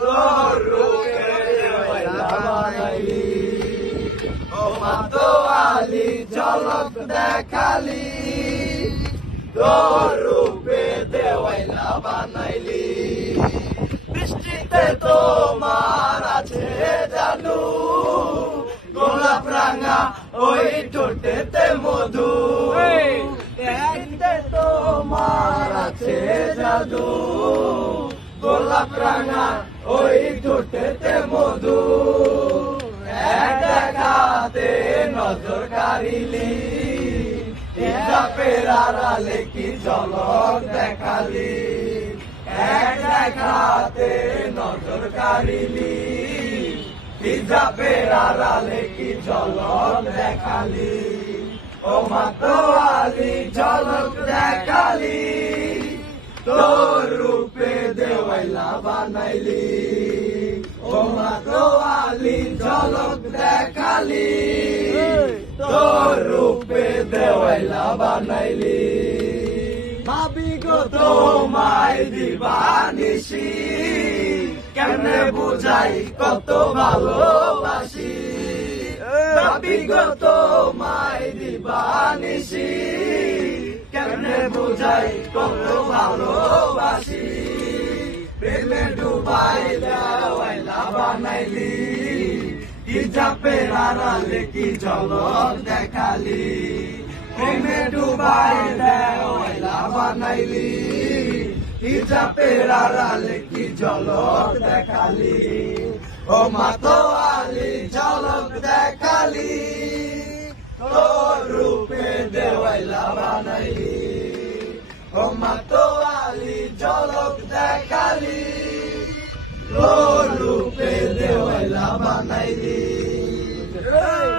তোর রূপে দেওয়াইলা বানাইলি ও মাতোয়ালি ঝলক দেখালি তোর রূপে দেওয়াইলা বানাইলি বৃষ্টিতে তোমার আছে জাদু গোলাপ রাঙা ওই ঠোঁটেতে মধু দেখতে তোমার আছে জাদু গোলাপ রাঙা ওই ঠোঁটেতে মধু এক দেখাতে নজর কাড়িলি হিজাবের আড়ালে কি ঝলক দেখালি এক দেখাতে নজর কাড়িলি হিজাবের আড়ালে কি ঝলক দেখালি ও মাতোয়ালি ঝলক দেখালি তোর রূপে দেওয়াইলা বানাইলি ও মাতোয়ালি ঝলক দেখালি তোর রূপে দেওয়াইলা বানাইলি ভাবি গো তোমায় দিবানিসি কেমনে বুঝাই কত ভালোবাসি ভাবি গো তোমায় দিবানিসি কেমনে বুঝাই কত ভালোবাসি প্রেমে ডুবাই দেওয়াইলা বানাইলি হিজাবের আড়ালে কি ঝলক দেখালি প্রেমে ডুবাই দেওয়াইলা বানাইলি হিজাবের আড়ালে কি ঝলক দেখালি ও মাতোয়ালি ঝলক দেখালি তোর রূপে দেওয়াইলা বানাইলি ও মাতোয়ালি ঝলক দেখালি তোর রূপে দেওয়াইলা বানাইলি